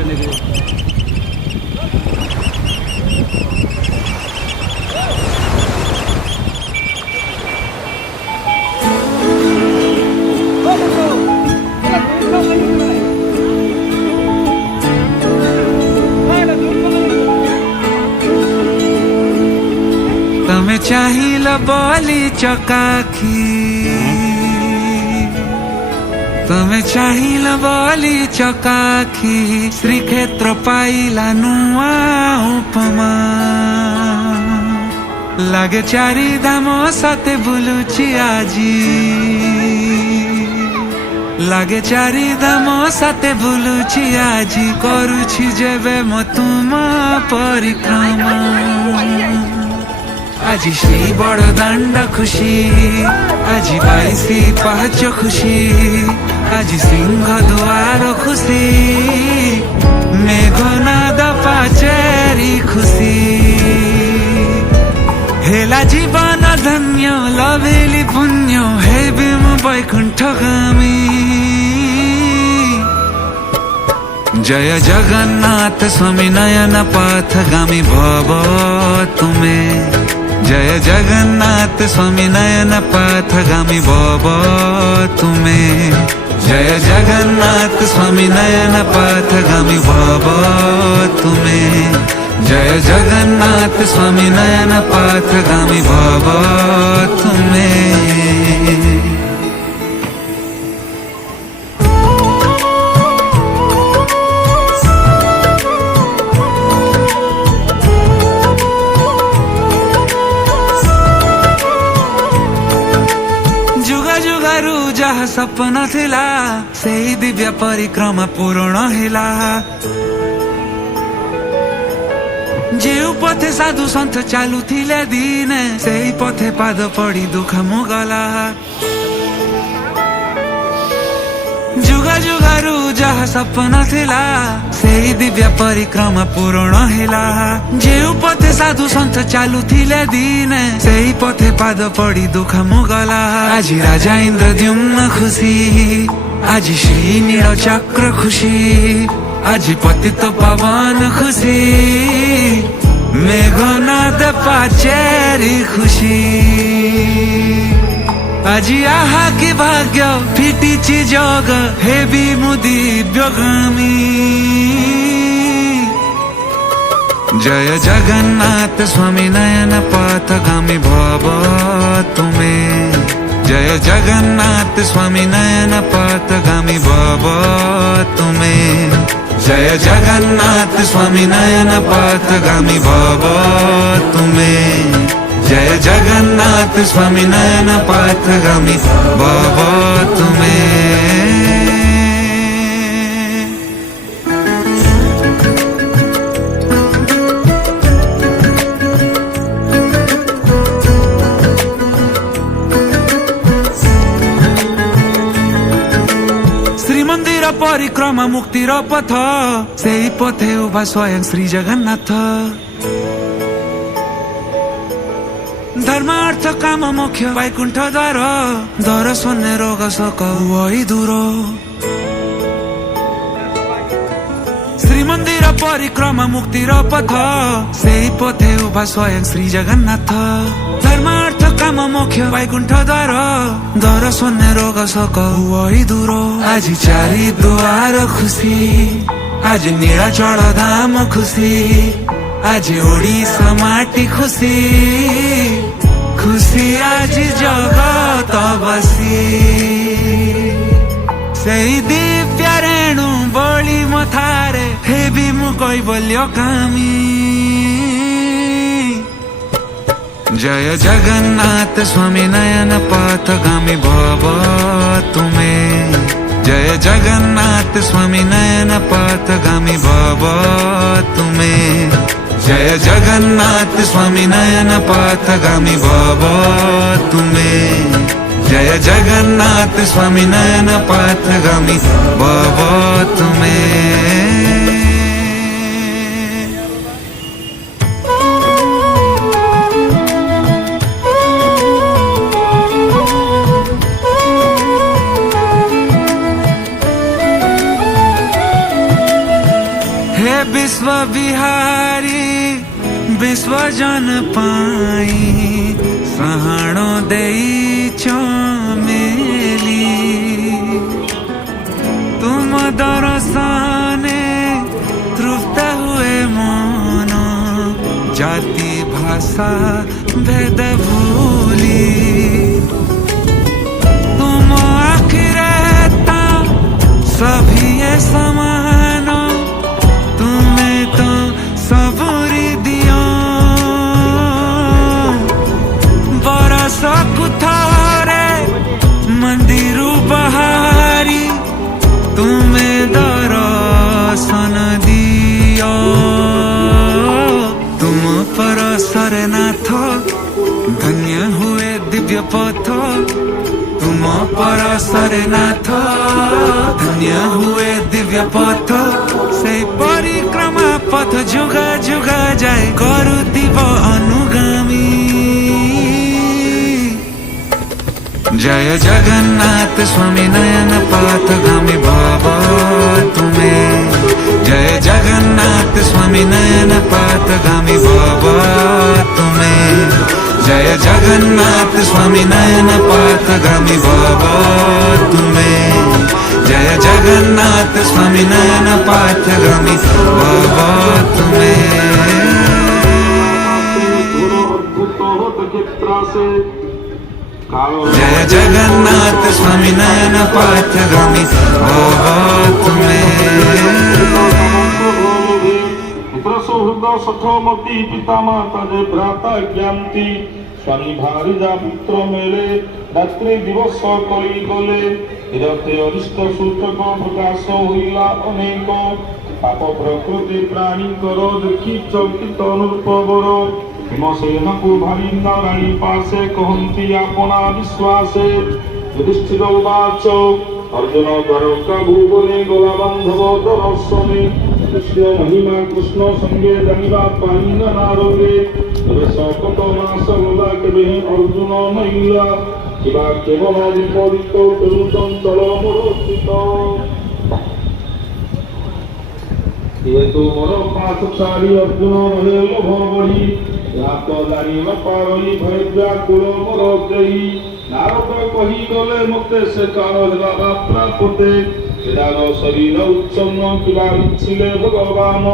रहने के लिए। तमे चाहिल बोली चकाखी, तमे चाहिल बोली चकाखी, श्रीक्षेत्र पाइला नुआ उपमा। लागे चारि धाम सते बुलुची आजी, लागे चारि धाम सते बुलुची आजी, करुछि जेबे म तुम परिक्रमा। আজি সেই বড় দাণ্ড খুশি, আজি পাইছি পাহাচ খুশি, আজি সিংহ দুয়ার খুশি, মেঘনাদ পাচেরি খুশি। হেলা জীবন ধন্য লভেলি পুণ্য, হেবি মু বৈকুণ্ঠগামী। जय जगन्नाथ स्वामी नयन पथगामी भव तुमे। जय जगन्नाथ स्वामी नयन पथगामी भव तुमे। जय जगन्नाथ स्वामी नयन पथगामी भव तुमे। जय जगन्नाथ स्वामी नयन पथगामी भव तुमे। जहा सपना थिला सेही दिव्य परिक्रमा पूर्ण हिला। जेउ पथे साधु सन्थ चालू थिले दिने, सेही पथे पाद पड़ी दुख मुगला। जुगा जुगारू जहा सपना थिला सेही दिव्य परिक्रमा पूर्ण हिला। जेउ पथे साधु सन्थ चालू थिले दिने, सेही पथे पाद पड़ी दुख मुगला। আজি राजा इन्द्रद्युम्न खुशी, আজি श्री नील चक्र खुशी, আজি पतित पावन खुशी, मेघनाद पाचेरी खुशी। আজি आहा की भाग्य फिटिची जग, हेबी मुदी दिव्यगामी। जय जगन्नाथ स्वामी नयन पथगामी भव तुमे। जय जगन्नाथ स्वामी नयन पथगामी भव तुमे। जय जगन्नाथ स्वामी नयन पथगामी भव तुमे। जय जगन्नाथ स्वामी नयन पथगामी भव तुमे। श्रीमंदिर परिक्रमा मुक्तिर पथ, सेही पथे उभा स्वयं श्री जगन्नाथ। धर्म अर्थ काम मोक्ष वैकुण्ठ द्वार, दर्शन रोग शोक वही दूर। श्रीमंदिर परिक्रमा मुक्तिर पथ, सेही पथे उभा स्वयं श्री जगन्नाथ। धर्म अर्थ काम मोक्ष वैकुण्ठ द्वार, दर्शन रोग शोक वही दूर। আজি चारि दुआर खुशी, आज नीलाचल धाम खुशी, आज ओडिशा माटी खुशी, खुशी आज जगत बसी। सेही दिव्य रेणु बळी मथारे, हेबी मु कैवल्य कामी। जय जगन्नाथ स्वामी नयन पथगामी भव तुमे। जय जगन्नाथ स्वामी नयन पथगामी भव तुमे। जय जगन्नाथ स्वामी नयन पथगामी भव तुमे। जय जगन्नाथ स्वामी नयन पथगामी भव तुमे। विश्व बिहारी विश्व जन पाई सहाणो देई चमेली तुम दर्शने तृप्त हुए मन जाति भाषा भेद भूली तुम आखिर सभी ये समान तुम्हें तो सबरी दियो बरस कुथारे मंदिरू बहारी तुम्हें दर्शन दियो तुम परसर नाथ धन्य हुए दिव्य पथ तुम परसर नाथ धन्य हुए दिव्य पथ से परिक्रमा पथ जुगा जुगा जाए करुथिब अनुगामी जय जगन्नाथ स्वामी नयन पथगामी भव तुमे जय जगन्नाथ स्वामी नयन पथगामी भव तुमे जय जगन्नाथ स्वामी नयन पथगामी भव तुमे जय जगन्नाथ स्वामी नयन पथगामी भव तुमे जय जगन्नाथ स्वामी नयन पथगामी भव तुमे सखमती पिता माता जे भ्राता ज्ञाती स्वामी भारिजा पुत्र मेले रात्रि दिवस कली गले रथे अरिष्ट सूचक प्रकाश होइला अनेक पाप प्रकृति प्राणी कर देखी चकित अनुपवर हिमसेन को भारी नारायणी पासे कहती अपना विश्वासे युधिष्ठिर उवाच अर्जुन द्वारका भूवने गला बांधव दर्शने कृष्ण महिमा कृष्ण संगे जानिबा पाई न नारदे शकत मास गला केबे अर्जुन नैला किबा केवल विपरीत तेरु चंचल मोरस्थित जेहेतु मोर पास छाड़ी अर्जुन रहे लोभ बढ़ी हाथ जानी न पारई भय व्याकुल मोर जयी नारद कही गले मते से काल हेला प्रापते शरीर उच्छन्न किबा इच्छिले भगवान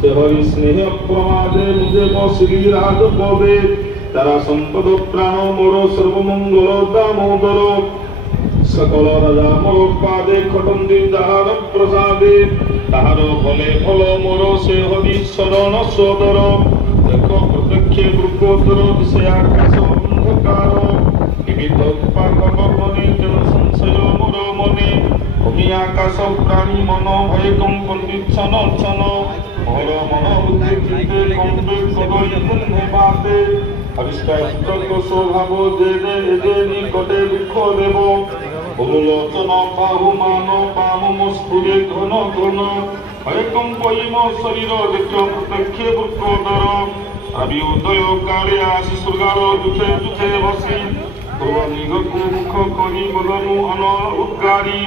से हरि स्नेह प्रमादे मुझे श्री राज पदे तारा संपद प्राण मोर सर्वमंगल दामोदर सकल राजा मोर पादे खटंदी ताहार प्रसादे ताहार फले फल मोर से हरि शरण सदर देख प्रत्यक्ष मृगोदर दिशे आकाश अंधकार विविध उत्पादक मने जन संशय मोर मने अमी आकाश प्राणी मन भय कंपन छन छन मोर मन बुद्धि चित्ते कंपे कदई कुंभे बाते अविष्कार सुतक स्वभाव जे जे निकटे दुख देव बहुलोचन बाहुमान पाम मुस्फुरे घन घन भय कंपई मो शरीर देख प्रत्यक्ष वृकोदर अभी उदय काले आशी सुगार दुखे दुखे बसी निगको मुख करी बदनु अन उद्गारी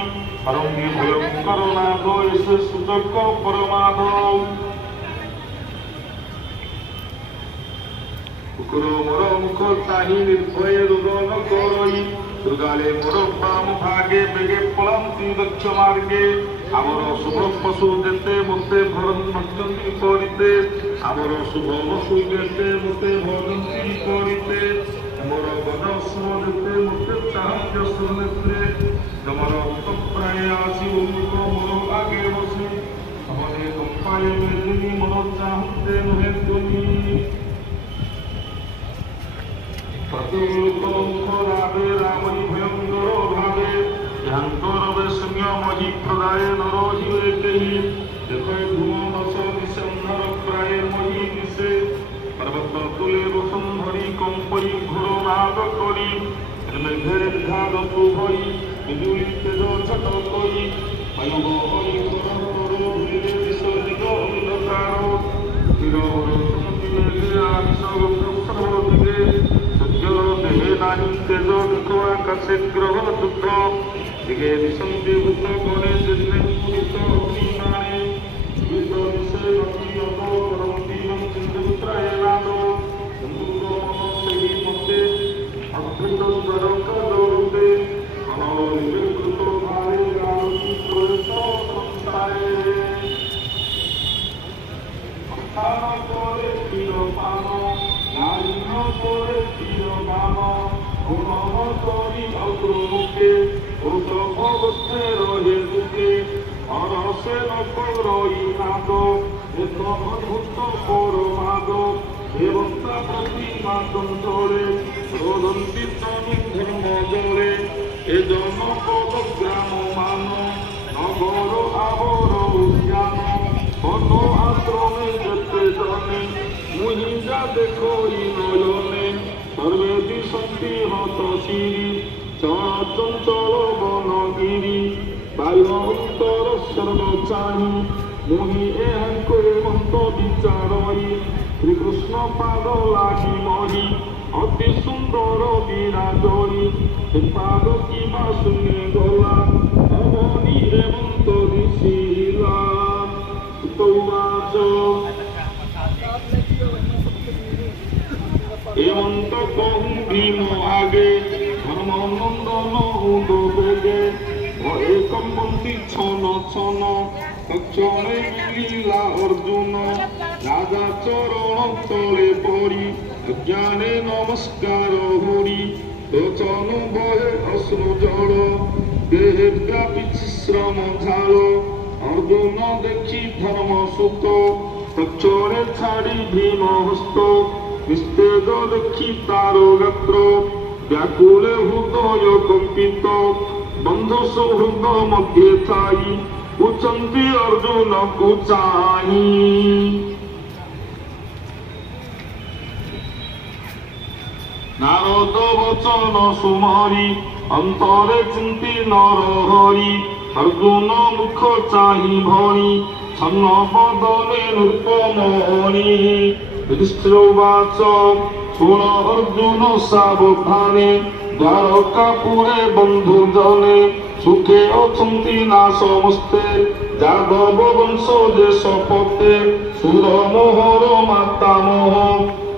अरंगी भयंकर नाद ऐसे सुतक परमाद कुकुर मोर मुख चाही निर्भय रुदन करई दुर्गाले मोर बाम भागे बेगे पलंती दक्ष मार्गे आमर शुभ पशु देते मते भरन नचंती करिते आमर शुभ पशु देते मते भरंती करिते मोर गण स्म देते मते चाहते सुनते तमर उत्तम प्राय आसी उन्मुख मोर आगे बसी हमने कंपाय मेदिनी मोर चाहते नहे तुमी प्रतिलोक मुख राधे रामनि भयंकर भावे ध्यांकर वेशम्य मही प्रदाय नर हिवे केहि देखे धूम दश दिशंधर प्राय मही दिशे पर्वत तुले वसुंधरी कंपई घोर नाद करी मेघे विधान तु भई बिजुली तेज छट कई मयुग हरि करो हिले विसर्जित अंधकार तिरोर सुमति मेघे आदिश गंधर्व दिगे देहे नाहि तेज दुख आकाशे ग्रह दुख दिगे दिशंति भूत गणे जिन्ने पुरुष अग्निमाने विश्व विषय পায়ে সন্তান করে চিরপান নারীন করে চিরবান গুণম করি অগ্রমুখে উৎসব গোষ্ঠে রহে দুঃখে অরসে নকরই নাদ অদ্ভুত পরমাদ দেবতা প্রতিমা তন্ত্রে রোদন্তি তনু ধর্ম জলে এ জনপদ গ্রাম মান নগর আবর উদ্যান বন আশ্রমে যেতে জনে মুহিজা দেখো নয়নে সর্বে দিশন্তি হত শিরি চঞ্চল বনগিরি বায়ুন্তর সর্বচারী মুহি এহাঙ্কো মন্ত বিচারই শ্রীকৃষ্ণ পাদ লাগি মরি অতি সুন্দর বিরাজরি পাদ কিবা শুনে গলা অবনি হেমন্ত দিশিলা তৌবাচ হেমন্ত কহু ভীম আগে ধর্মনন্দন উদ বেগে ভয়ে কম্পন্তি ছন ছন তক্ষণে মিলিলা অর্জুন রাজা চরণ তলে পড়ি অজ্ঞানে নমস্কার হরি লোচন বহে অশ্রু জল দেহে ব্যাপিছি শ্রম ঝাল অর্জুন দেখি ধর্ম সুত তক্ষণে ছাড়ি ভীম হস্ত নিস্তেজ দেখি তার গাত্র ব্যাকুলে হৃদয় কম্পিত বন্ধ সৌহৃদ মধ্যে থাই উচ্চন্তি অর্জুন কুচাই নারদ বচন সুমরি অন্তরে চিন্তি নর হরি অর্জুন মুখ চাহি ভরি ছন্ন বদনে নৃপমণি যুধিষ্ঠিরবাচ শুণ অর্জুন সাবধানে দ্বারকাপুরে বন্ধু জনে সুখে অছন্তি না সমস্তে যাদব বংশ যে শপথে সুর মোহর মাতামহ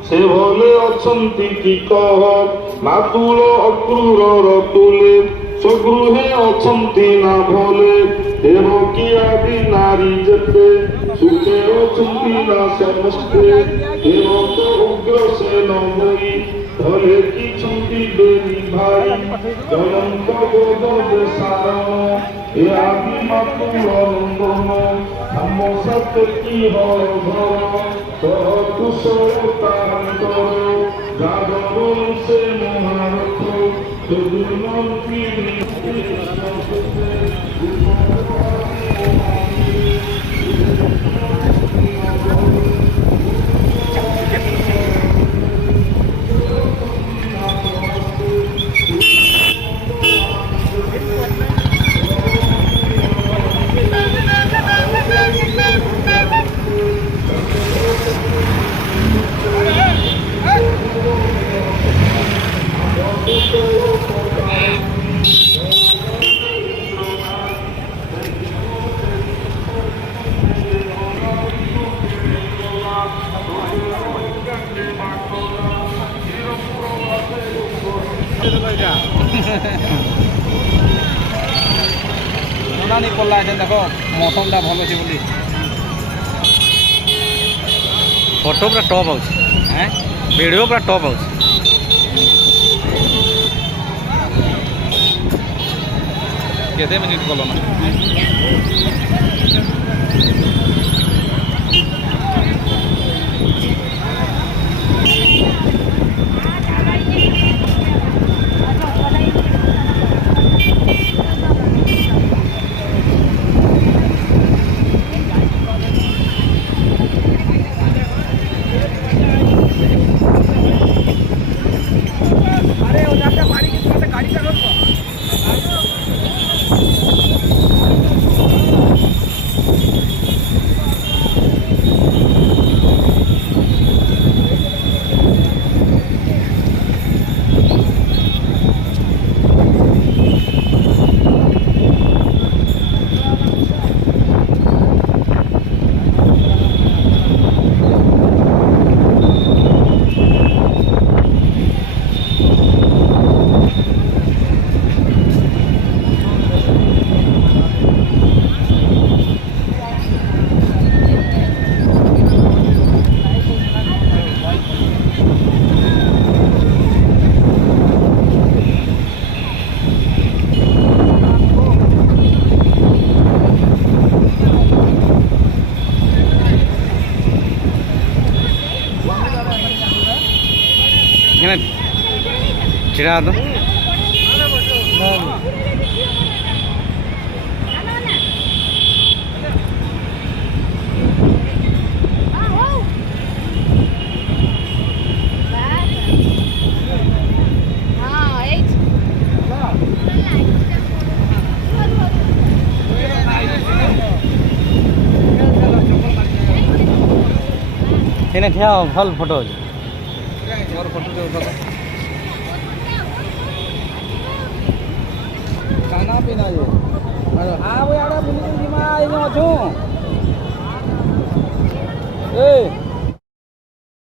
সে ভলে অছন্তি কি কহ মাতুল অক্রূর রতুলে স্বগৃহে অছন্তি না ভলে দেবকী আদি নারী যেতে সুখে অছন্তি না সমস্তে দেবক উগ্র সে নই ধরে কি ছন্তি দেবী ভাই জনন্ত বোধ সারণ এ আদি মাতুল নন্দন ধর্ম সত্য কি হর ঘর সহ কুশলতান্তর যাদব সে মহারথ যদুমন্ত্রী সোনানি পড়লা আছে দেখো মৌসমটা ভালো আছে বলি ফটো পুরা টপ আছে হ্যাঁ ভিডিও পুরা টপ আছে কেতে মিনিট কল না ଛିଡ଼ା ତ ଏନେ ଠିଆ ଭଲ ଫଟୋ ଅଛି ମୋର ଫଟୋ ଖାନା ପିନା ଯେ हाँ वो यार बुली जिमा आई अछू